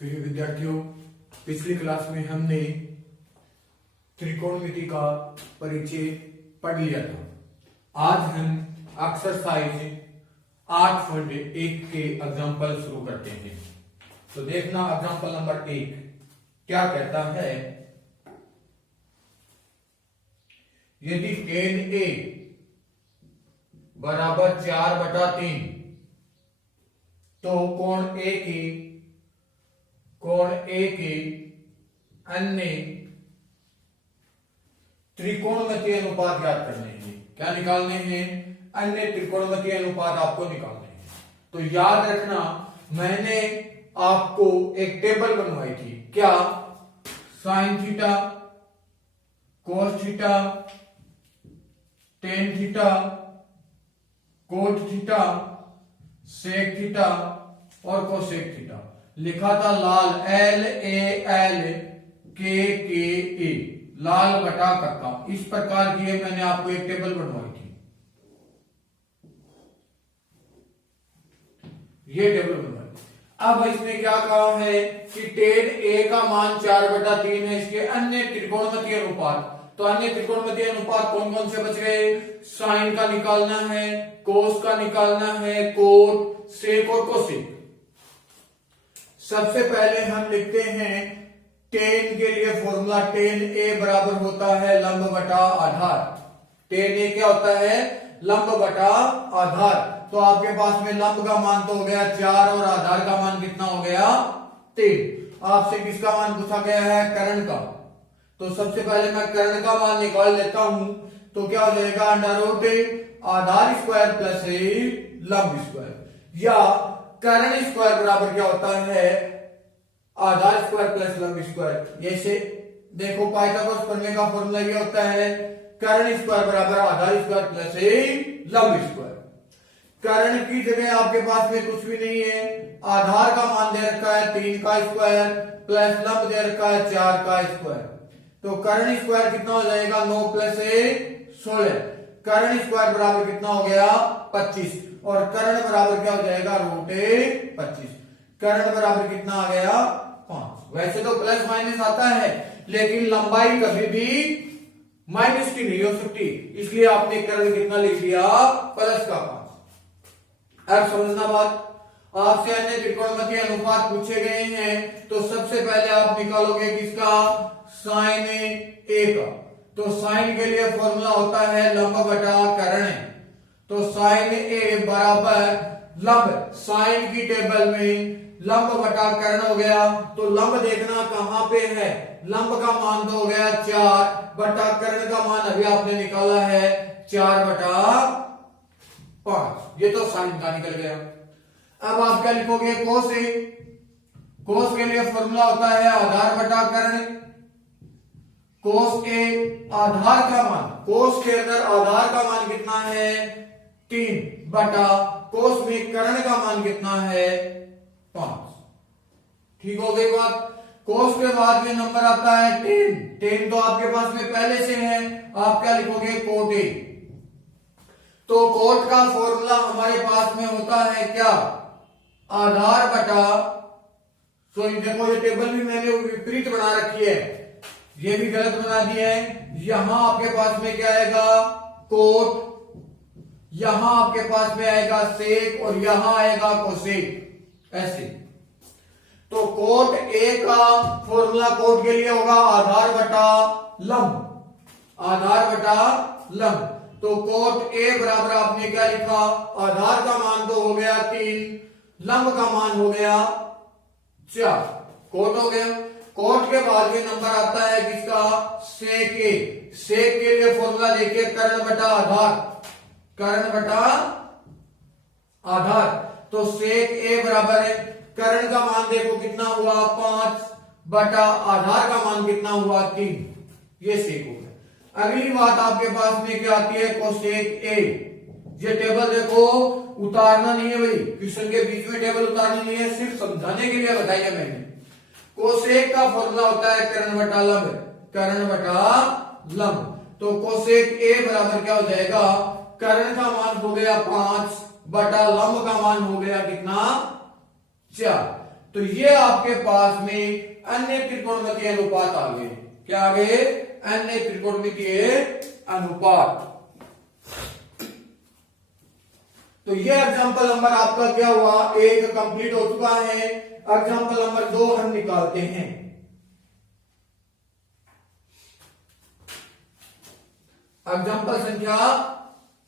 प्रिय विद्यार्थियों, पिछली क्लास में हमने त्रिकोणमिति का परिचय पढ़ लिया था। आज हम एक्सरसाइज 8.1 के एग्जाम्पल शुरू करते हैं। तो देखना एग्जाम्पल नंबर 1 क्या कहता है। यदि tan A बराबर 4/3 तो कोण A के अन्य त्रिकोणमितीय अनुपात ज्ञात करने हैं। क्या निकालने हैं? अन्य त्रिकोणमितीय अनुपात आपको निकालने हैं। तो याद रखना, मैंने आपको एक टेबल बनवाई थी। क्या? Sine theta, cos theta, tan theta, cot theta, sec theta और कोसेक थीटा। लिखा था लाल LALKKA, लाल बटा करता। इस प्रकार की मैंने आपको एक टेबल बनवाई थी। ये टेबल बनवाई। अब इसने क्या कहा है कि tan A का मान 4/3 है। इसके अन्य त्रिकोणमितीय अनुपात, तो अन्य त्रिकोणमितीय अनुपात कौन कौन से बच गए? साइन का निकालना है, कोस का निकालना है, कोट, सेक और कोसेक। सबसे पहले हम लिखते हैं tan के लिए फॉर्मूला। tan A बराबर होता है लंब बटा आधार। tan A क्या होता है? लंब बटा आधार। तो आपके पास में लंब का मान तो हो गया 4 और आधार का मान कितना हो गया? 3। आपसे किसका मान पूछा गया है? कर्ण का। तो सबसे पहले मैं कर्ण का मान निकाल लेता हूं। तो क्या हो जाएगा? √ आधार स्क्वायर प्लस लंब स्क्वायर, या कर्ण स्क्वायर बराबर क्या होता है? आधार स्क्वायर प्लस लंब स्क्वायर। जैसे देखो, पाइथागोरस प्रमेय का फॉर्मूला ये होता है कर्ण स्क्वायर बराबर आधार स्क्वायर प्लस लंब स्क्वायर। कर्ण की जगह आपके पास में कुछ भी नहीं है। आधार का मान दे रखा है 3 का स्क्वायर प्लस लंब दे रखा है 4 का स्क्वायर। तो कर्ण स्क्वायर कितना हो जाएगा? 9 + 16। कर्ण स्क्वायर बराबर कितना हो गया? 25। और कर्ण बराबर क्या हो जाएगा? √25। कर्ण बराबर कितना आ गया? 5। वैसे तो प्लस माइनस आता है, लेकिन लंबाई कभी भी माइनस की नहीं हो सकती, इसलिए आपने कर्ण कितना लिख दिया? प्लस का 5। अब समझना बात, आपसे अन्य त्रिकोणमितीय अनुपात पूछे गए हैं। तो सबसे पहले आप निकालोगे किसका? साइन A का। तो साइन के लिए फॉर्मूला होता है लंब बटा कर्ण। तो साइन A बराबर लंब, साइन की टेबल में लंब बटा कर्ण हो गया। तो लंब देखना कहां पे है? लंब का मान तो हो गया 4 बटा कर्ण का मान अभी आपने निकाला है 4/5। ये तो साइन का निकल गया। अब आप क्या लिखोगे? कोस A। कोस के लिए फॉर्मूला होता है आधार बटा कर्ण। कोस A आधार का मान, कोस के अंदर आधार का मान कितना है? 3 बटा कोस में कर्ण का मान कितना है? 5। ठीक हो गई बात। कोस के बाद में नंबर आता है 10 तो आपके पास में पहले से है। आप क्या लिखोगे? Cot A। तो कोट का फॉर्मूला हमारे पास में होता है क्या? आधार बटा, सॉरी देखो ये टेबल भी मैंने विपरीत बना रखी है, ये भी गलत बना दिया है। यहां आपके पास में क्या आएगा? कोट, यहां आपके पास में आएगा सेक और यहां आएगा कोसेक, ऐसे। तो कोट A का फॉर्मूला कोट के लिए होगा आधार बटा लंब, आधार बटा लंब। तो कोट A बराबर आपने क्या लिखा? आधार का मान तो हो गया 3, लंब का मान हो गया 4। कोट हो गया। कोट के बाद में नंबर आता है किसका? सेक A। सेक के लिए फॉर्मूला देखिए कर्ण बटा आधार, कर्ण बटा आधार। तो सेक A बराबर है, कर्ण का मान देखो कितना हुआ? 5 बटा आधार का मान कितना हुआ? 3। ये सेक हो गया। अगली बात आपके पास में क्या आती है? Cosec A। ये टेबल देखो, उतारना नहीं है भाई, क्वेश्चन के बीच में टेबल उतारना नहीं है, सिर्फ समझाने के लिए बताया मैंने। कोसेक का फॉर्मूला होता है कर्ण बटा लंब, कर्ण बटा लंब। तो कोसेक A बराबर क्या हो जाएगा? कर्ण का मान हो गया 5 बटा लंब का मान हो गया कितना? 4। तो ये आपके पास में अन्य त्रिकोणमितीय अनुपात आ गए। क्या आ गए? अन्य त्रिकोणमितीय अनुपात। तो ये एग्जांपल नंबर आपका क्या हुआ? 1 कंप्लीट हो चुका है। एग्जांपल नंबर 2 हम निकालते हैं। एग्जांपल संख्या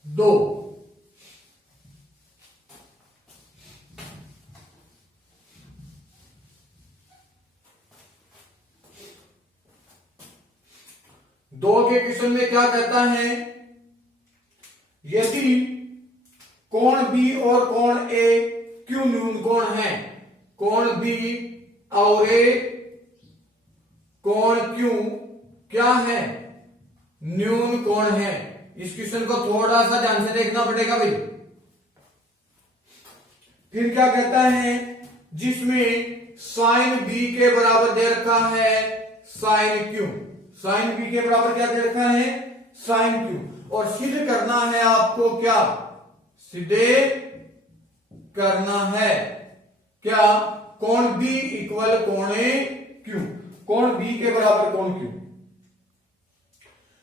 2। दो के क्वेश्चन में क्या कहता है? यदि कोण बी और कोण ए क्यों न्यून कोण है? कोण बी और ए कोण क्यों क्या है? न्यून कोण है। इस क्वेश्चन को थोड़ा सा ध्यान से देखना पड़ेगा भाई। फिर क्या कहता है? जिसमें साइन बी के बराबर दे रखा है साइन क्यू। साइन बी के बराबर क्या दे रखा है? Sine Q. और सिद्ध करना है आपको क्या? सिद्धे करना है क्या? कोण बी इक्वल कोणे क्यू। कोण बी के बराबर कोण क्यू।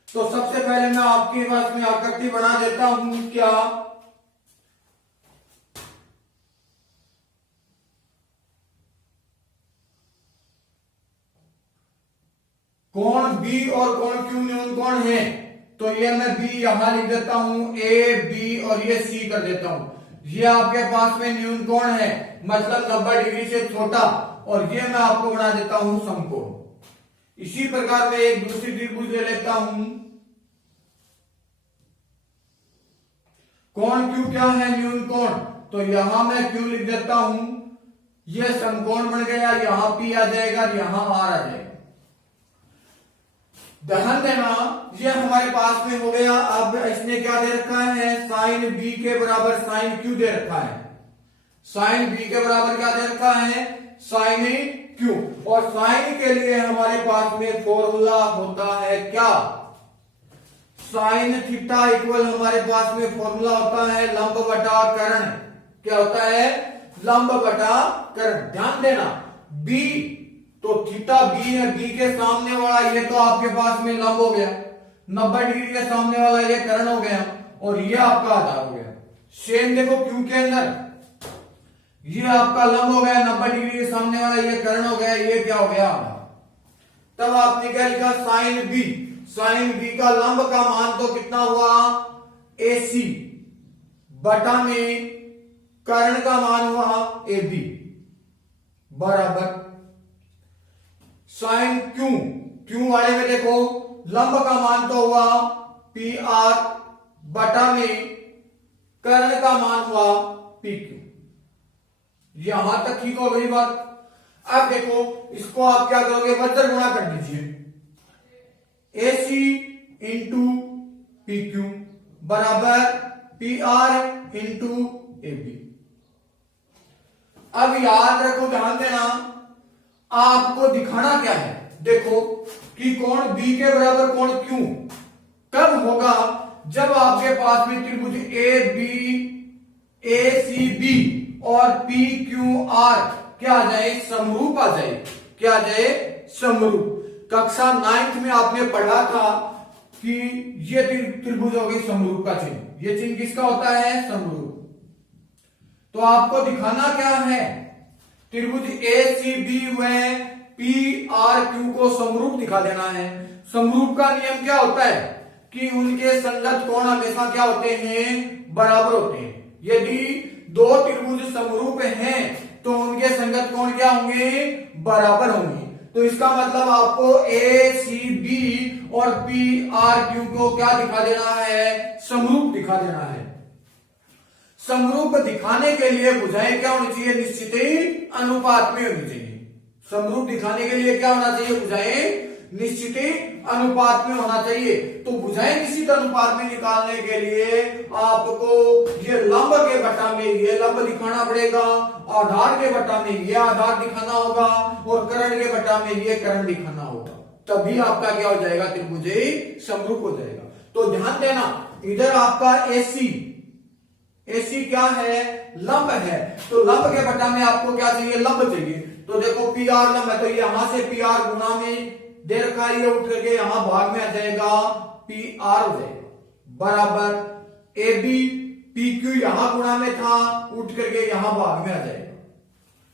तो सबसे पहले मैं आपके पास में आकृति बना देता हूं। क्या? कोण बी और कोण क्यू न्यून कोण है। तो ये मैं बी यहां लिख देता हूं, ए बी और ये सी कर देता हूं। ये आपके पास में न्यून कोण है, मतलब 90 डिग्री से छोटा। और ये मैं आपको बना देता हूं समकोण। इसी प्रकार मैं एक दूसरी त्रिभुज ले लेता हूं। कोण क्यू क्या है? न्यून कोण। तो यहां मैं क्यू लिख देता हूं। यह समकोण बन गया। यहां पी आ जाएगा, यहां आर आ जाएगा। ध्यान देना, ये हमारे पास में हो गया। अब इसने क्या दे रखा है? साइन बी के बराबर साइन क्यू दे रखा है। साइन बी के बराबर क्या दे रखा है? Sine Q. और साइन के लिए हमारे पास में फॉर्मूला होता है क्या? साइन थीटा इक्वल हमारे पास में फॉर्मूला होता है लंब बटा कर्ण। क्या होता है? लंब बटा कर्ण। ध्यान देना, बी तो थीटा बी है, बी के सामने वाला ये तो आपके पास में लंब हो गया, 90 डिग्री के सामने वाला ये कर्ण हो गया, और ये आपका आधार हो गया। सेम देखो क्यू के अंदर ये आपका लंब हो गया, 90 डिग्री के सामने वाला ये कर्ण हो गया, ये क्या हो गया? आधार। तब आपने क्या लिखा? Sine B. साइन बी का लंब का मान तो कितना हुआ? AC बटा में कर्ण का मान हुआ AB बराबर साइन क्यू। क्यू वाले में देखो लंब का मान तो हुआ PR बटा में कर्ण का मान हुआ PQ। यहां तक ठीक हो गई बात। अब देखो इसको आप क्या करोगे? वज्र गुणा कर दीजिए। AC इंटू PQ बराबर PR इंटू AB। अब याद रखो, ध्यान देना, आपको दिखाना क्या है? देखो कि कोण B के बराबर कोण Q कब होगा? जब आपके पास में त्रिभुज ACB और PQR क्या आ जाए? समरूप आ जाए। क्या आ जाए? समरूप। कक्षा 9th में आपने पढ़ा था कि ये त्रिभुज हो गई समरूप का चिन्ह। ये चिन्ह किसका होता है? समरूप। तो आपको दिखाना क्या है? त्रिभुज ACB व PRQ को समरूप दिखा देना है। समरूप का नियम क्या होता है? कि उनके संगत कोण हमेशा क्या होते हैं? बराबर होते हैं। यदि दो त्रिभुज समरूप हैं तो उनके संगत कोण क्या होंगे? बराबर होंगे। तो इसका मतलब आपको ACB और PRQ को क्या दिखा देना है? समरूप दिखा देना है। समरूप दिखाने के लिए भुजाएं क्या होनी चाहिए? निश्चित ही अनुपात में होनी चाहिए। समरूप दिखाने के लिए क्या होना चाहिए? भुजाएं निश्चित ही अनुपात में होना चाहिए। तो भुजाएं निश्चित अनुपात में निकालने के लिए आपको ये लंब के बटा में ये लंब दिखाना पड़ेगा, आधार के बटा में ये आधार दिखाना होगा, और कर्ण के बटा में ये कर्ण दिखाना होगा। तभी आपका क्या हो जाएगा? त्रिभुज समरूप हो जाएगा। तो ध्यान देना, इधर आपका AC क्या है? लंब है। तो लंब के बटा में आपको क्या चाहिए? लंब चाहिए। तो देखो पी आर लंब है, तो यहां से पी आर गुना में दे रखा है, ये उठ करके यहां भाग में आ जाएगा, पी आर हो जाएगा बराबर ए बी, पी क्यू यहां गुणा में था, उठ करके यहां भाग में आ जाएगा।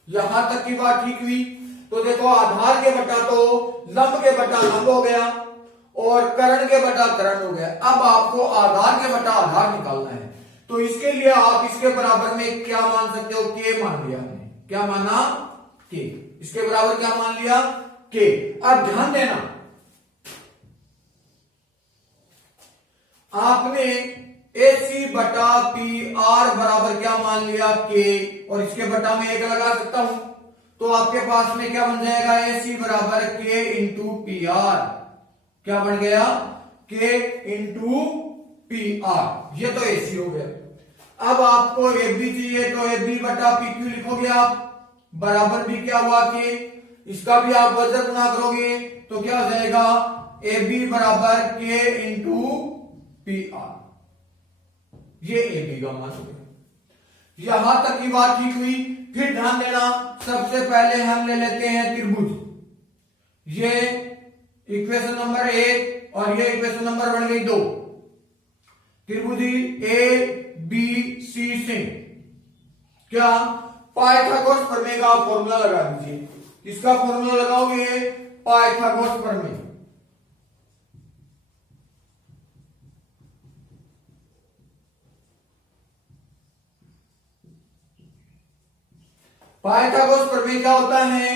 यहां तक की बात ठीक हुई। तो देखो आधार के बटा तो लंब के बटा लंब हो गया और कर्ण के बटा कर्ण हो गया। अब आपको आधार के बटा आधार निकालना है, तो इसके लिए आप इसके बराबर में क्या मान सकते हो, के मान लिया हमने। क्या माना, के। इसके बराबर क्या मान लिया, के। अब ध्यान देना, आपने AC बटा पी आर बराबर क्या मान लिया, के, और इसके बटा में एक लगा सकता हूं, तो आपके पास में क्या बन जाएगा, AC बराबर के इंटू पी आर। क्या बन गया, के इंटू पी आर। ये तो AC हो गया। अब आपको AB चाहिए, तो AB बटा पी क्यू लिखोगे आप, बराबर भी क्या हुआ, के। इसका भी आप वजन गुना करोगे तो क्या हो जाएगा, AB बराबर के इंटू पी आर। ये AB का मान हो गया। यहां तक की बात ठीक हुई। फिर ध्यान देना, सबसे पहले हम ले लेते हैं त्रिभुज। ये इक्वेशन नंबर 1 और ये इक्वेशन नंबर बन गई 2। त्रिभुजी ए बी सी से क्या, पाइथागोरस प्रमेय का फॉर्मूला लगा दीजिए। इसका फॉर्मूला लगाओगे, पाइथागोरस प्रमेय। पाइथागोरस प्रमेय क्या होता है,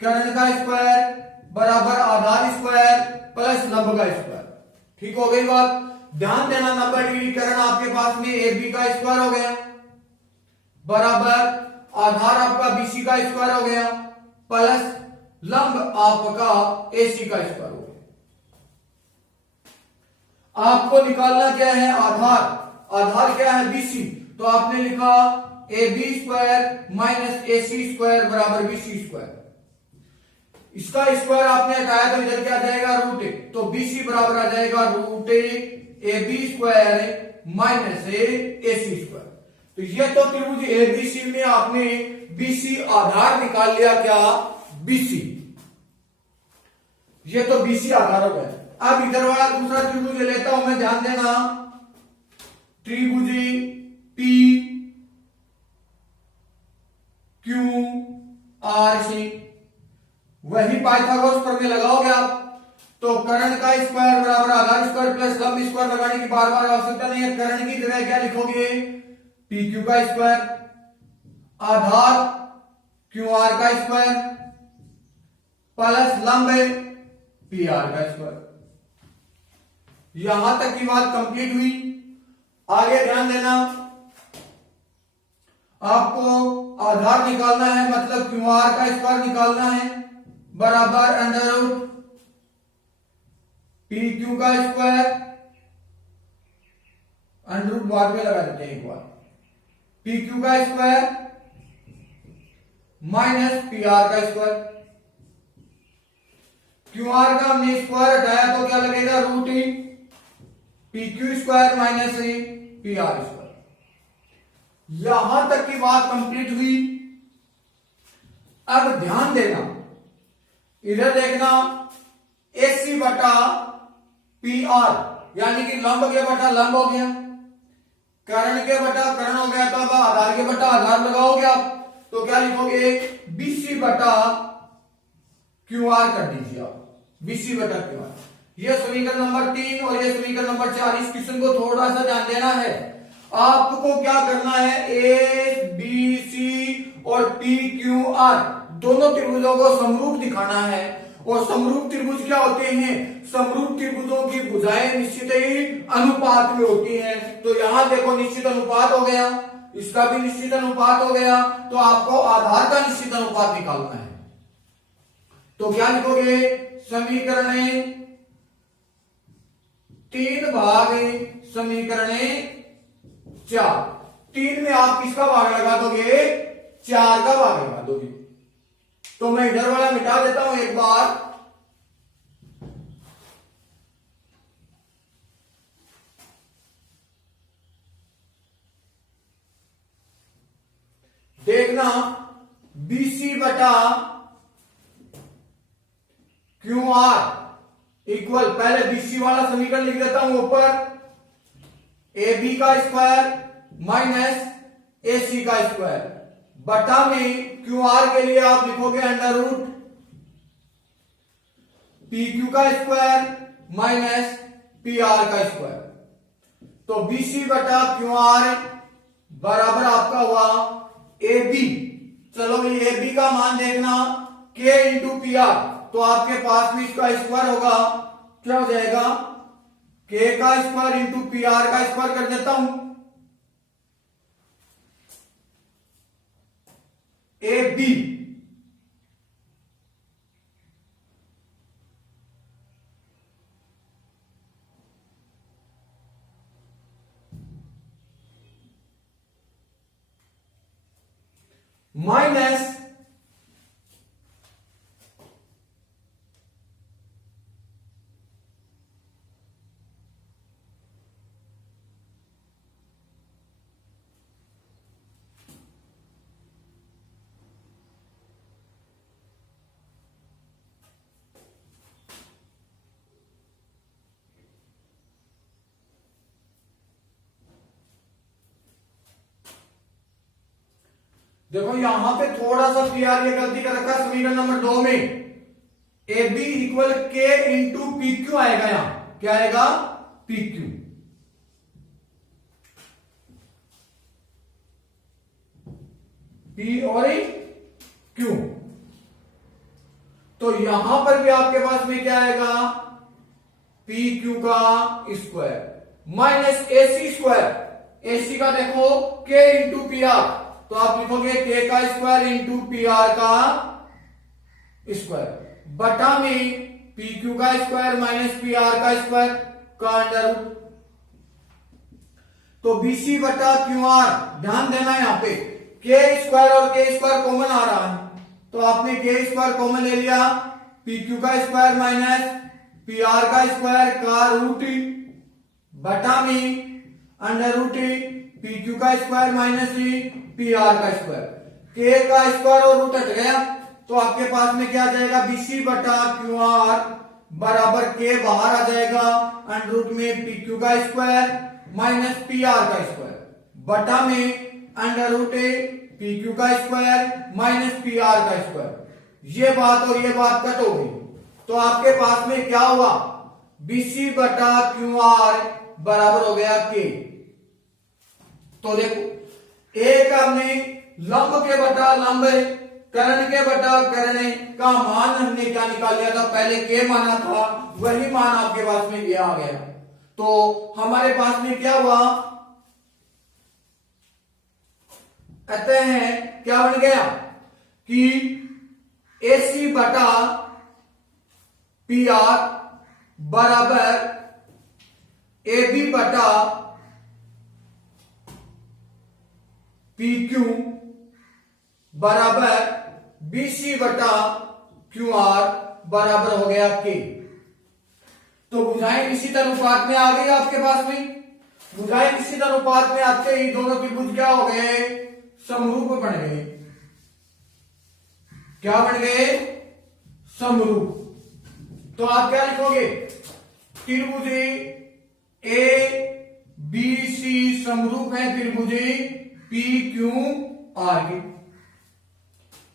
कर्ण का स्क्वायर बराबर आधार स्क्वायर प्लस लंब का स्क्वायर। ठीक हो गई बात। ध्यान देना, 90 डिग्री कर्ण आपके पास में ए बी का स्क्वायर हो गया बराबर आधार आपका बीसी का स्क्वायर हो गया प्लस लंब आपका एसी का स्क्वायर हो गया। आपको निकालना क्या है, आधार। आधार क्या है, बीसी। तो आपने लिखा A B square minus A C square बराबर बी सी स्क्वायर। इसका स्क्वायर आपने हटाया तो इधर क्या आ जाएगा, रूट ए। तो बीसी बराबर आ जाएगा root A B square minus A C square. तो ये तो त्रिभुज एबीसी में आपने बीसी आधार निकाल लिया, क्या, बीसी। ये तो बीसी आधार हो गया। अब इधर वाला दूसरा त्रिभुज लेता हूं मैं, ध्यान देना, त्रिभुजी पी क्यू आर सी। वही पाइथागोरस प्रमेय लगाओगे आप, तो कर्ण का स्क्वायर बराबर आधार स्क्वायर प्लस लंब स्क्वायर लगाने की बार बार आवश्यकता नहीं है। कर्ण की जगह क्या लिखोगे, पी क्यू का स्क्वायर आधार क्यू आर का स्क्वायर प्लस लंब पी आर का स्क्वायर। यहां तक की बात कंप्लीट हुई। आगे ध्यान देना, आपको आधार निकालना है, मतलब क्यू आर का स्क्वायर निकालना है बराबर अंडर रूट पी क्यू का स्क्वायर, अंडर रूट बाद में लगा देते हैं एक बार, पी क्यू का स्क्वायर माइनस पी आर का स्क्वायर। क्यू आर का हमने स्क्वायर हटाया तो क्या लगेगा, root E P Q square minus P R square. यहां तक की बात कंप्लीट हुई। अब ध्यान देना, इधर देखना, एसी बटा पी आर यानी कि लंब के बटा लंब हो गया, कर्ण के बटा कर्ण हो गया। तो अब आधार के बटा आधार लगाओगे आप, तो क्या लिखोगे, बीसी बटा क्यू आर कर दीजिए आप, बीसी बटा क्यू आर। यह समीकरण नंबर 3 और यह समीकरण नंबर 4। इस क्वेश्चन को थोड़ा सा ध्यान देना है। आपको क्या करना है, ए बी सी और पी क्यू आर दोनों त्रिभुजों को समरूप दिखाना है। और समरूप त्रिभुज क्या होते हैं, समरूप त्रिभुजों की भुजाएं निश्चित ही अनुपात में होती हैं। तो यहां देखो निश्चित अनुपात हो गया, इसका भी निश्चित अनुपात हो गया, तो आपको आधार का निश्चित अनुपात निकालना है। तो क्या लिखोगे, समीकरण 3 भाग समीकरण 4। 3 में आप किसका भाग लगा दोगे, 4 का भाग लगा दोगे। तो मैं इधर वाला मिटा देता हूं एक बार। देखना, BC बटा QR इक्वल, पहले BC वाला समीकरण लिख देता हूं ऊपर, AB का स्क्वायर माइनस AC का स्क्वायर बटा में QR के लिए आप लिखोगे अंडर रूट PQ का स्क्वायर माइनस PR का स्क्वायर। तो BC बटा QR बराबर आपका हुआ AB। चलो भाई AB का मान देखना K इंटू PR, तो आपके पास भी इसका स्क्वायर होगा, क्या हो जाएगा K का स्क्वायर इंटू PR का स्क्वायर कर देता हूं, AB माइनस देखो यहां पे थोड़ा सा PR ये गलती कर रखा है समीकरण नंबर 2 में, AB equal K into PQ आएगा, यहां क्या आएगा PQ। P और Q, तो यहां पर भी आपके पास में क्या आएगा PQ का square minus AC square, AC का देखो K इंटू PR, तो आप लिखोगे K का स्क्वायर इंटू PR का स्क्वायर बटा में PQ का स्क्वायर माइनस PR का स्क्वायर का अंडर रूट। तो BC बटा QR, ध्यान देना यहां पे K स्क्वायर और K स्क्वायर कॉमन आ रहा है, तो आपने K स्क्वायर कॉमन ले लिया, PQ का स्क्वायर माइनस PR का स्क्वायर का रूट बटा में अंडर रूट PQ का स्क्वायर माइनस PR का स्क्वायर, K का स्क्वायर और रूट हट गया, तो आपके पास में क्या आ जाएगा BC बटा QR बराबर K बाहर आ जाएगा अंडर रूट में PQ का स्क्वायर माइनस PR का स्क्वायर बटा में अंडर रूट PQ का स्क्वायर माइनस PR का स्क्वायर। ये बात और ये बात कट हो गई, तो आपके पास में क्या हुआ BC बटा QR बराबर हो गया K। तो देखो एक हमने लंब के बटा लंब, कर्ण के बटा कर्ण का मान हमने क्या निकाल लिया था, पहले K माना था, वही मान आपके पास में ये आ गया। तो हमारे पास में क्या हुआ, कहते हैं क्या बन गया कि AC बटा PR बराबर AB बटा PQ बराबर BC बटा QR बराबर हो गया K। तो भुजाएं निश्चित अनुपात में आ गई आपके पास में, भुजाएं निश्चित अनुपात में आते ही दोनों त्रिभुज क्या हो गए, समरूप बन गए। क्या बन गए, समरूप। तो आप क्या लिखोगे, त्रिभुज ABC समरूप है त्रिभुज PQR के।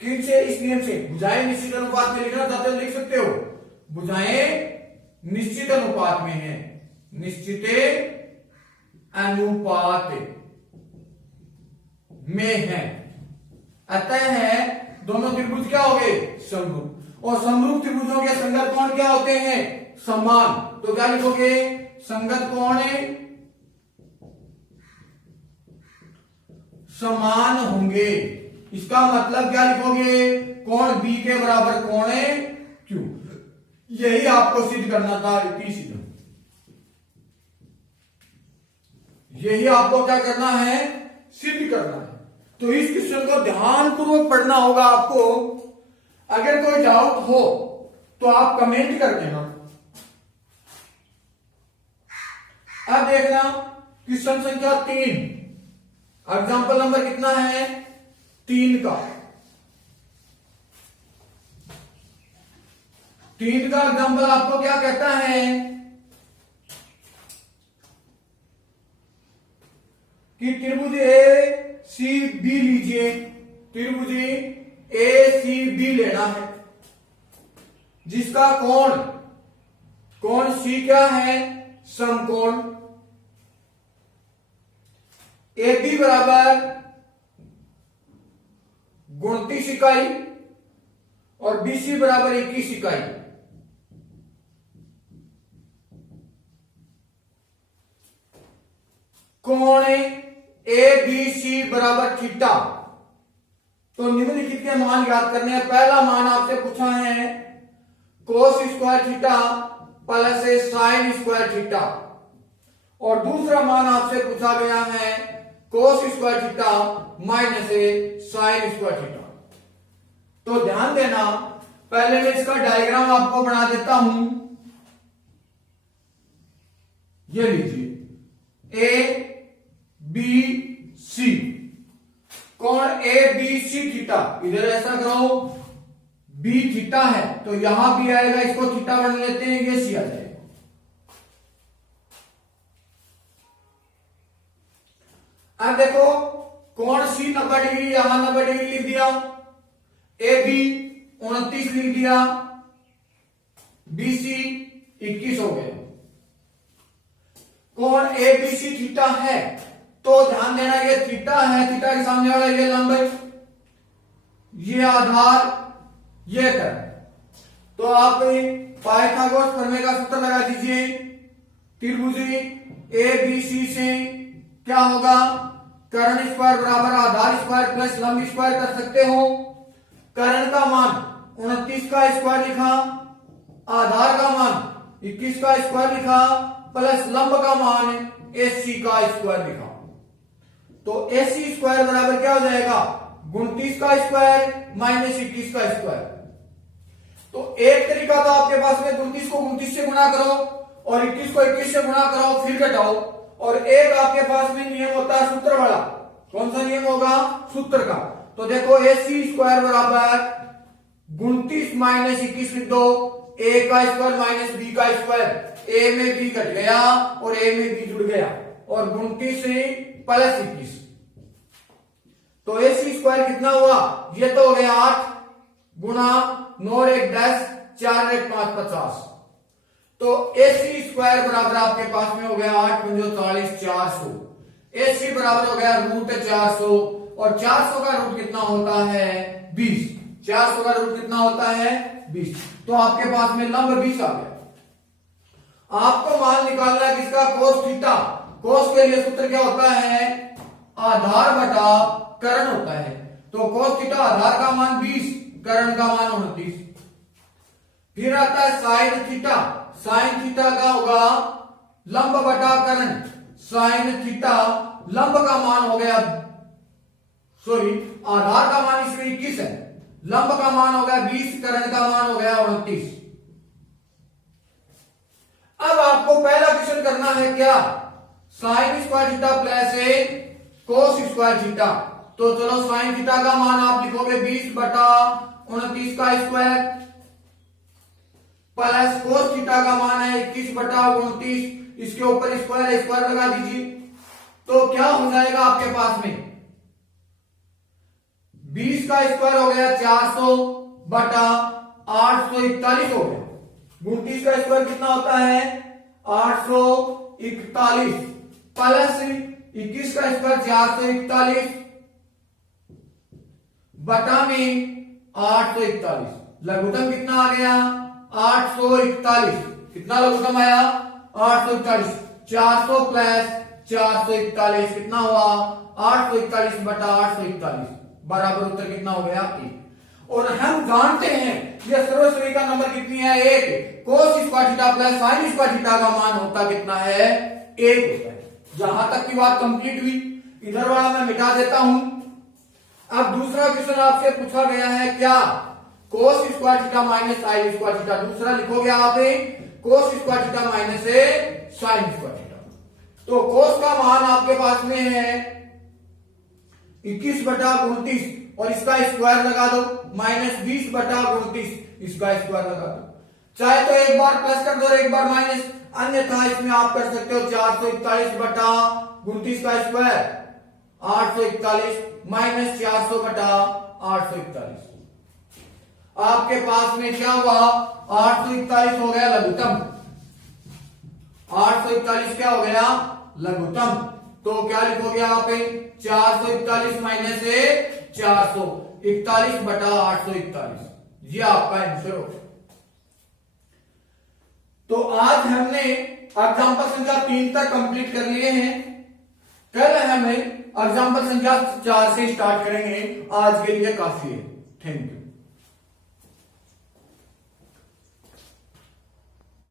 किन से, इस नियम से, भुजाएं निश्चित अनुपात में लिखना चाहते हो लिख सकते हो, भुजाएं निश्चित अनुपात में है, निश्चित अनुपात में है, अतः है दोनों त्रिभुज क्या हो गए, समरूप। और समरूप त्रिभुजों के संगत कोण क्या होते हैं, समान। तो क्या लिखोगे, संगत कोण समान होंगे। इसका मतलब क्या लिखोगे, कोण B के बराबर कोण Q। यही आपको सिद्ध करना था, सीधा यही आपको क्या करना है, सिद्ध करना है। तो इस क्वेश्चन को ध्यानपूर्वक पढ़ना होगा आपको। अगर कोई डाउट हो तो आप कमेंट कर देना। अब देखना क्वेश्चन संख्या 3, एग्जाम्पल नंबर कितना है, 3 का। 3 का एग्जाम्पल आपको क्या कहता है कि त्रिभुज ए सी बी लीजिए, त्रिभुज ए सी बी लेना है जिसका कोण सी क्या है, समकोण। ए बी बराबर 29 इकाई और बी सी बराबर 21 इकाई। कोण ए बी सी बराबर थीटा। तो निम्नलिखित के मान याद करने हैं। पहला मान आपसे पूछा है cos square theta plus sine square theta, और दूसरा मान आपसे पूछा गया है cos square theta minus sine square theta. तो ध्यान देना, पहले मैं इसका डायग्राम आपको बना देता हूं। ये लीजिए ए बी सी, कोण ए बी सी थीटा, इधर ऐसा करो बी थीटा है तो यहां भी आएगा, इसको थीटा बना लेते हैं, ये सी आ जाएगा। अब देखो कोण सी 90 डिग्री, यहां 90 डिग्री लिख दिया, ए बी 29 लिख दिया, बी सी 21 हो गया। कोण ए बी सी थीटा है तो ध्यान देना ये थीटा है, थीटा के सामने वाला ये लंब, ये आधार, ये कर्ण। तो आप पाइथागोरस प्रमेय का सूत्र लगा दीजिए। त्रिभुज ए बी सी से क्या होगा, कर्ण स्क्वायर बराबर आधार स्क्वायर प्लस लंब स्क्वायर कर सकते हो। कर्ण का मान 29 का स्क्वायर लिखा, आधार का मान 21 का स्क्वायर लिखा, प्लस लंब का मान AC का स्क्वायर लिखा। तो AC स्क्वायर बराबर क्या हो जाएगा, 29 का स्क्वायर माइनस 21 का स्क्वायर। तो एक तरीका तो आपके पास में 29 को 29 से गुणा करो और 21 को 21 से गुणा करो फिर घटाओ, और एक आपके पास में नियम होता है सूत्र वाला। कौन सा नियम होगा, सूत्र का। तो देखो AC स्क्वायर बराबर 29 माइनस 21 लिख दो, A का स्क्वायर माइनस B का स्क्वायर, A में B घट गया और A में B जुड़ गया, और 29 से प्लस 21। तो AC स्क्वायर कितना हुआ, ये तो हो गया 8 गुणा 9 और 1 10, 4 और 1 5 50। तो AC स्क्वायर बराबर आपके पास में हो गया 8 पंजो 40, 400। AC बराबर हो गया रूट 400, और 400 का रूट कितना होता है 20। 400 का रूट कितना होता है 20। तो आपके पास में लंब 20 आ गया। आपको मान निकालना है किसका, कोस थीटा। कोस के लिए सूत्र क्या होता है, आधार बटा कर्ण होता है। तो कोस थीटा आधार का मान 20, कर्ण का मान 29। फिर आता है साइन थीटा। साइन थीटा का होगा लंब बटा कर्ण। साइन थीटा लंब का मान हो गया, सॉरी आधार का मान इसमें 21 है, लंब का मान हो गया 20, कर्ण का मान हो गया 29। अब आपको पहला क्वेश्चन करना है क्या, sine square theta plus cos square theta. तो चलो साइन थीटा का मान आप लिखोगे 20 बटा 29 का स्क्वायर, प्लस कोस थीटा का मान है 21 बटा 29, इसके ऊपर स्क्वायर स्क्वायर लगा दीजिए। तो क्या हो जाएगा आपके पास में, 20 का स्क्वायर हो गया 400 बटा 841 हो गया। 29 का स्क्वायर कितना होता है 841, प्लस 21 का स्क्वायर 441 बटा में 841, लघुत्तम कितना आ गया 841। कितना लघुत्तम आया 841, 400 प्लस 441 कितना हुआ 841 बटा 841, बराबर उत्तर कितना हो गया 1। और हम जानते हैं यह सर्वश्रेणी का नंबर कितनी है 1। Cos square theta plus sine square theta का मान होता कितना है 1 होता है। जहां तक की बात कंप्लीट हुई, इधर वाला मैं मिटा देता हूं। अब दूसरा क्वेश्चन आपसे पूछा गया है क्या, cos square theta minus sine square theta. दूसरा लिखोगे आप cos square theta minus sine square theta. तो कोस का मान आपके पास में है 21 बटा 29 और इसका स्क्वायर लगा दो, माइनस 20 बटा 29 इसका स्क्वायर लगा दो। चाहे तो एक बार प्लस कर दो और एक बार माइनस, अन्यथा इसमें आप कर सकते हो 441 बटा 29 का स्क्वायर 841 माइनस 400 बटा 841। आपके पास में क्या हुआ, 841 हो गया लघुत्तम, 841 क्या हो गया लघुत्तम। तो क्या लिखोगे यहाँ पे 441 माइनस 441 बटा 841, ये आपका आंसर होगा। तो आज हमने एग्जाम्पल संख्या 3 तक कंप्लीट कर लिए हैं। कल हमें एग्जाम्पल संख्या 4 से स्टार्ट करेंगे। आज के लिए काफी है। Thank you.